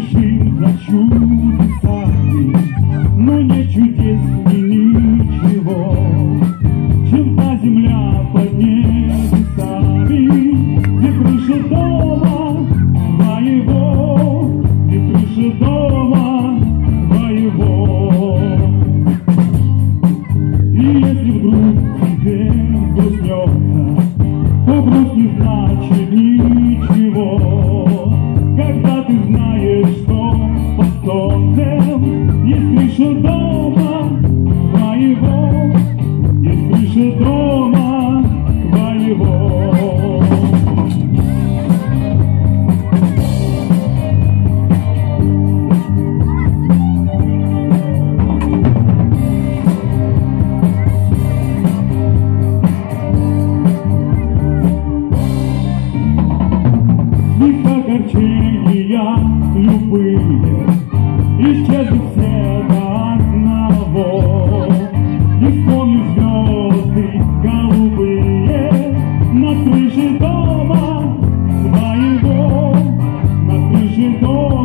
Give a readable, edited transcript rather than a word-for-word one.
спешим за чудесами, но нет чудес и ничего, чем та земля под небесами, где крыша дома твоего, где крыша дома твоего. И если вдруг тебе грустнется, то грусть не значит ничего, когда ты знаешь, что под солнцем есть крыша дома твоего, есть крыша дома твоего. Огорчения любые исчезнут все до одного, и вспомнишь звезды голубые над крышей дома твоего, над крышей дома.